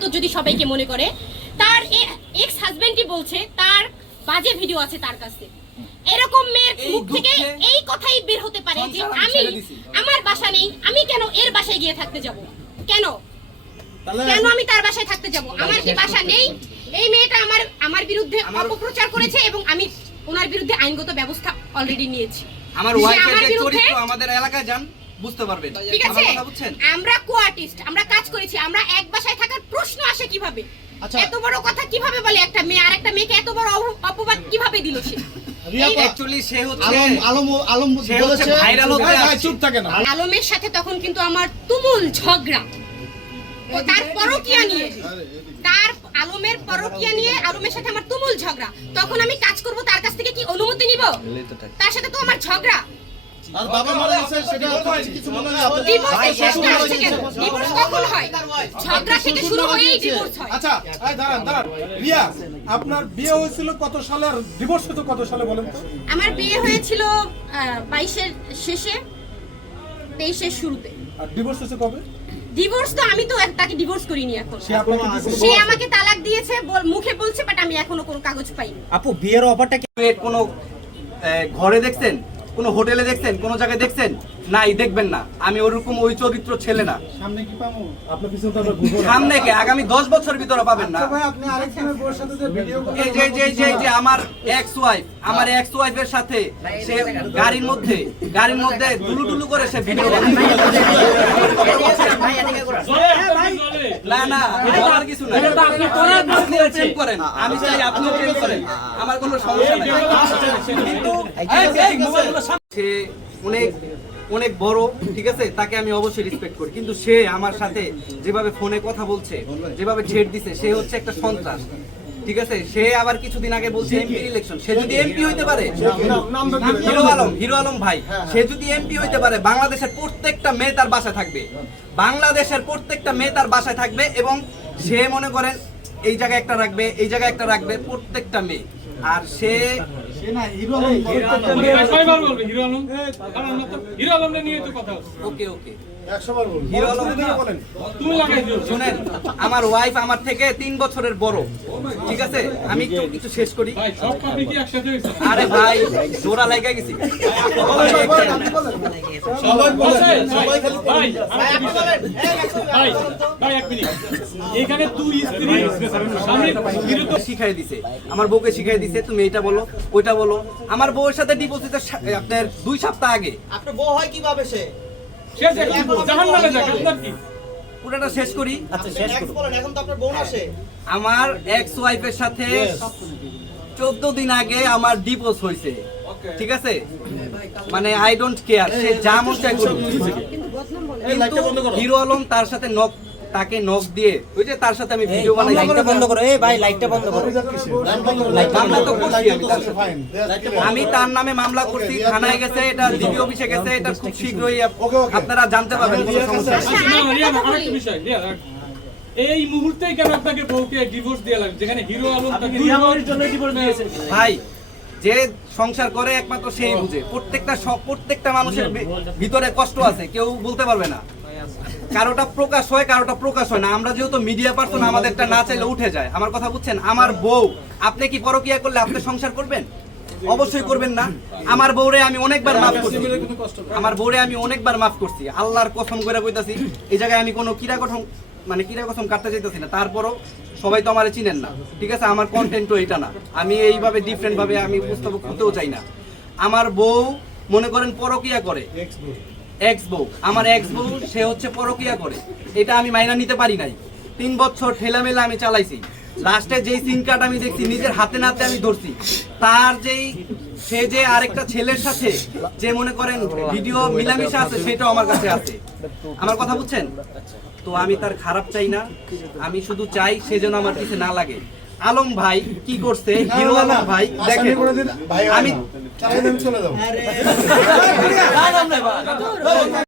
মতো যদি সবাইকে মনে করে তার এক্স হাজবেন্ডই বলছে তার বাজে ভিডিও আছে তার কাছে এরকম মেয়ের মুখ থেকে এই কথাই বের হতে পারে যে আমি। আমার বাসা নেই আমি কেন এর বাসায় গিয়ে থাকতে যাব? কেন? কেন আমি তার বাসায় থাকতে যাব? আমার কি বাসা নেই? এই মেয়েটা আমার আমার বিরুদ্ধে অপপ্রচার করেছে এবং আমি ওনার বিরুদ্ধে আইনগত ব্যবস্থা অলরেডি নিয়েছি। আমার ওয়াইফের চরিত্র আমাদের এলাকায় যান বুঝতে পারবেন। ঠিক আছে? আমরা কো আর্টিস্ট আমরা কাজ করেছি আমরা এক বাসায় থাকার প্রশ্ন আসে কীভাবে? আচ্ছা। এত বড় কথা কীভাবে বলে একটা মেয়ে আর একটা মেয়েকে এত বড় অপবাদ কীভাবে দিল সে? আলমের সাথে তখন কিন্তু আমার তুমুল ঝগড়া। ও তার পরকিয়া নিয়ে। তার আলমের পরকিয়া নিয়ে আলমের সাথে আমার তুমুল ঝগড়া। তখন আমি কাজ করব তার কাছ থেকে কি অনুমতি নিব? তার সাথে তো আমার ঝগড়া। আর বাবা মারা গেছে সেটা আপনার কিছু মনে আপনার- ডিভোর্স শেষ কেন? কখন হয়? ঝগড়া থেকে শুরু হয়েই ডিভোর্স হয়। আচ্ছা এই দাঁড়ান দাঁড়ান। রিয়া আপনার বিয়ে হয়েছিল কত সালে আর ডিভোর্স হতো কত সালে বলেন তো? আমার বিয়ে হয়েছিল বাইশের শেষে তেইশের শুরুতে। আর ডিভোর্স হয়েছে কবে? ডিভোর্স তো আমি তো এক- তাকে ডিভোর্স করিনি এখন। সে আমাকে তালাক দিয়েছে বল- মুখে বলছে বাট আমি এখনও কোনো কাগজ পাইনি। আপু বিয়ের অফারটা কি কোনো আহ, ঘরে দেখছেন? কোনো হোটেলে দেখছেন? কোনো জায়গায় দেখছেন? নাই দেখবেন না। আমি ওরকম ওই চরিত্র ছেলে না। সামনে কি পাবো? আপনার পিছনে তো আমরা ঘুরবো না। সামনে কে? আগামী দশ বছর ভিতরে পাবেন না। আচ্ছা ভাই আপনি আরেকজনের বউয়ের সাথে যে ভিডিও এই যে যে যে যে আমার এক্স ওয়াইফ আমার এক্স ওয়াইফের সাথে সে গাড়ির মধ্যে গাড়ির মধ্যে দুলু দুলু করে সে ভিডিও না না বলার কিছু নাই আপনিও প্রেম করেন। আমি চাই আপনিও প্রেম করেন। আমার কোনো সমস্যা নেই। কিন্তু সে অনেক অনেক বড় ঠিক আছে? তাকে আমি অবশ্যই রেসপেক্ট করি। কিন্তু সে আমার সাথে যেভাবে ফোনে কথা বলছে যেভাবে ছেড় দিছে সে হচ্ছে একটা সন্ত্রাস। ঠিক আছে? সে আবার কিছুদিন আগে বলছে এমপি ইলেকশন সে যদি এমপি হইতে পারে হিরো আলম হিরো আলম ভাই সে যদি এমপি হইতে পারে বাংলাদেশের প্রত্যেকটা মেয়ে তার বাসায় থাকবে। বাংলাদেশের প্রত্যেকটা মেয়ে তার বাসায় থাকবে এবং সে মনে করেন এই জায়গায় একটা রাখবে এই জায়গায় একটা রাখবে প্রত্যেকটা মেয়ে। আর সে হিরো আলম হিরো আলম কারণ আমরা তো হিরো আলমকে নিয়ে তো কথা ওকে ওকে শুনেন আমার ওয়াইফ আমার থেকে তিন বছরের বড়। ঠিক আছে? আমি একটু একটু শেষ করি। আরে ভাই জোড়া লাগা গেছি। এখানে তুই শিখাই দিছে। আমার বউকে শিখাই দিছে তুমি এইটা বলো ওইটা বলো। আমার বউয়ের সাথে ডিপোজিট আপনার দুই সপ্তাহ আগে। আপনার বউ হয় কীভাবে সে? পুরোটা শেষ করি? আচ্ছা শেষ করুন। এখন তো আপনার বোন আসে। আমার এক্স ওয়াইফের সাথে চোদ্দ দিন আগে আমার ডিভোর্স হয়েছে। ঠিক আছে? মানে আই ডোন্ট কেয়ার সে যা মন চায় করুক। এই লাইটটা বন্ধ করো। হিরো আলম তার সাথে নক তাকে নক দিয়ে ওই যে তার সাথে আমি ভিডিও বানাই। লাইটটা বন্ধ করো এই ভাই লাইটটা বন্ধ করো। মামলা তো করছি আমি তার সাথে। আমি তার নামে মামলা করছি থানায় গেছে এটা ডিবি অফিসে গেছে এটা খুব শীঘ্রই। আপনারা জানতে পারবেন। কোনো সমস্যা। আচ্ছা, এই মুহূর্তেই কেন আপনাকে বউকে ডিভোর্স দেওয়া লাগে যেখানে হিরো আলম তাকে ডিভোর্স দিয়েছে ভাই যে সংসার করে একমাত্র সেই বুঝে। প্রত্যেকটা প্রত্যেকটা মানুষের ভিতরে কষ্ট আছে কেউ বলতে পারবে না। কারোটা প্রকাশ হয়, কারোটা প্রকাশ হয় না। আমরা যেহেতু মিডিয়া পার্সন আমাদেরটা না চাইলে উঠে যায়। আমার কথা বুঝছেন? আমার বউ, আপনি কি পরকিয়া করলে আপনি সংসার করবেন? অবশ্যই করবেন না। আমার বউরে আমি অনেকবার মাফ করছি। আমার বউরে আমি অনেকবার মাফ করছি। আল্লাহর কসম করে কইতাছি, এই জায়গায় আমি কোনো কিরা কথম মানে কিরা কথম কাটতে চাইতেছি না। তারপরও সবাই তো আমারে চিনেন না। ঠিক আছে? আমার কন্টেন্টও এটা না। আমি এইভাবে ডিফারেন্ট ভাবে আমি উপস্থাপক হতেও চাই না। আমার বউ মনে করেন পরকিয়া করে। এক্স বউ আমার এক্স বউ সে হচ্ছে পরকিয়া করে। এটা আমি মাইনা নিতে পারি নাই। তিন বছর ঠেলামেলা আমি চালাইছি। লাস্টে যেই সিন কার্ড আমি দেখছি, নিজের হাতে নাতে আমি ধরছি। তার যেই, সে যে আরেকটা ছেলের সাথে যে মনে করেন ভিডিও মিলামিশা আছে, সেটাও আমার কাছে আছে। আমার কথা বুঝছেন? তো আমি তার খারাপ চাই না। আমি শুধু চাই সে যেন আমার কিছু না লাগে। আলম ভাই কি করছে হিরো আলম ভাই দেখেন আমি চলে যাব